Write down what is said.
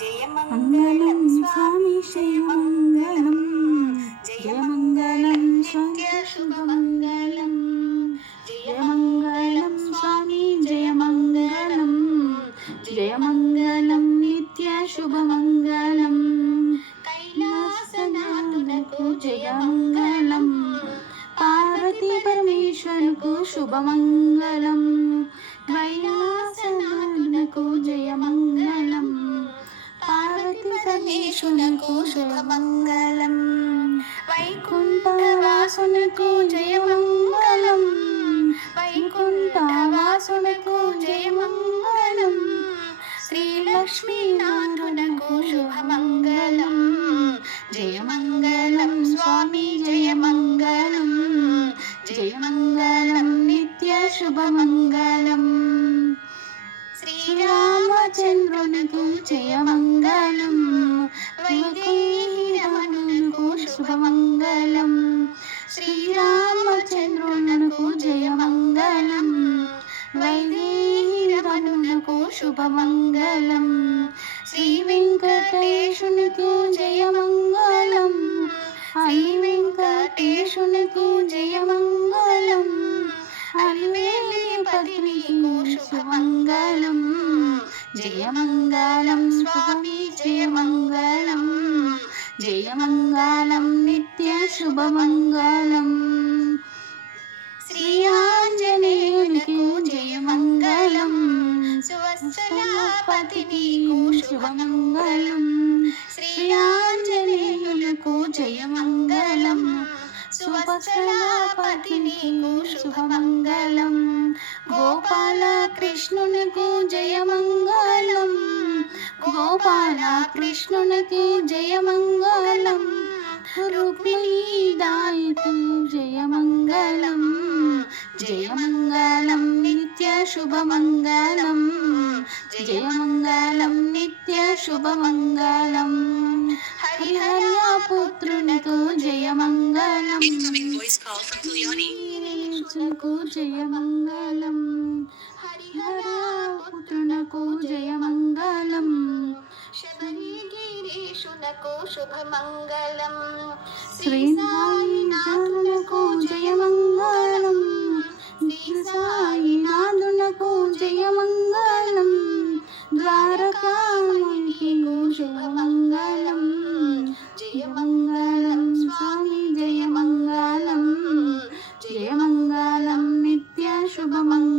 మంగళం స్వామి జయమంగళం, జయమంగళం స్వామి శుభమంగళం, జయమంగళం స్వామి జయమంగళం, జయమంగళం నిత్య శుభమంగళం, కైలాసనాథునకు జయమంగళం, పార్వతీ పరమేశ్వరునకు శుభమంగళం, కైలాసనాథునకు జయమంగళం, పార్వతీ పరమేశ్వరునకు శుభమంగళం, వైకుంఠవాసునకు జయమంగళం, వైకుంఠవాసునకు జయమంగళం, శ్రీలక్ష్మీనాథునకు శుభమంగళం, జయమంగళం స్వామి జయమంగళం, జయమంగళం నిత్య శుభమంగళం, శ్రీరామచంద్రునకు జయమంగళం, వైదేహిరమణునకు శుభమంగళం, శ్రీరామచంద్రునకు జయమంగళం, వైదేహిరమణునకు శుభమంగళం, శ్రీ వెంకటేశునకు జయమంగళం, శ్రీ వెంకటేశునకు జయమంగళం, హరివేలి పదినికు శుభమంగళం, జయమంగళం స్వామి జయమంగళం, జయమంగళం నిత్య శుభమంగళం, శ్రీ ఆంజనేయునికి జయమంగళం, సువత్సలాపతినికు శుభమంగళం, శ్రీ ఆంజనేయులకు జయమంగళం, సువత్సలాపతినికు శుభమంగళం, గోపాల కృష్ణునికి జయమంగళం, గోపాల కృష్ణునికి జయమంగళం, రుక్మిణీదాయికు జయమంగళం, జయమంగళం నిత్య శుభమంగళం, జయమంగళం నిత్య శుభమంగళం, హరిహర పుత్రునకు జయమంగళం, కు జయమంగళం, హరిహర పుత్రునకు జయమంగళం, శబరిగిరీశునకు శుభమంగళం, శ్రీ సాయినాథునకు జయమంగళం, శ్రీ సాయినాథునకు జయమంగళం, ద్వారకామాయికి శుభమంగళం, జయమంగళం స్వామి జయమంగళం, జయమంగళం నిత్య శుభమంగళం.